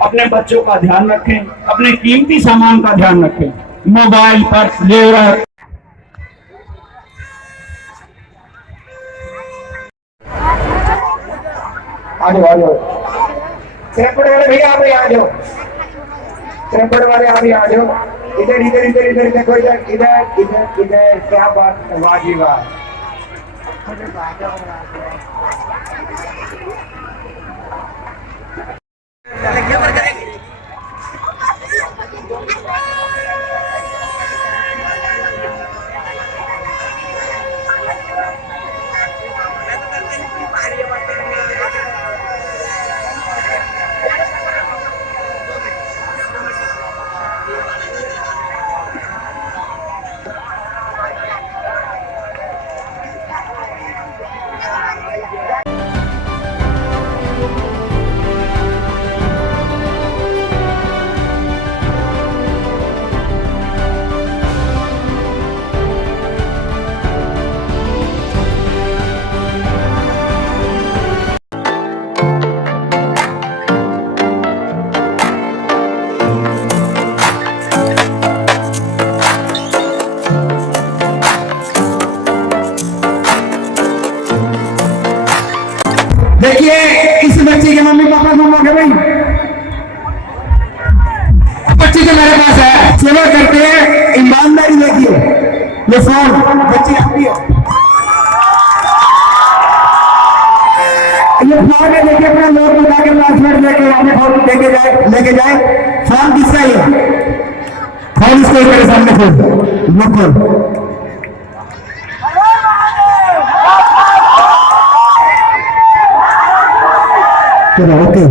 अपने बच्चों का ध्यान रखें, अपने कीमती सामान का ध्यान रखें, मोबाइल पर्स जेवर। आ जाओ आ जाओ, क्रैपड वाले भैया आप आ जाओ, क्रैपड वाले आप आ जाओ। इधर इधर इधर इधर देखो, इधर इधर इधर इधर, क्या बात, वाह जी वाह। देखिए इस बच्चे के मम्मी पापा कौन है भाई? बच्चे जो मेरे पास है सेवा करते हैं, ईमानदारी देखिए। ये फोन बच्ची आती है, ये फोन है, देखिए अपना लोग बता के पासवर्ड लेके अपने फोन लेके जाए। फोन किसका है? फोन इसको मेरे सामने खोल। चलो ओके।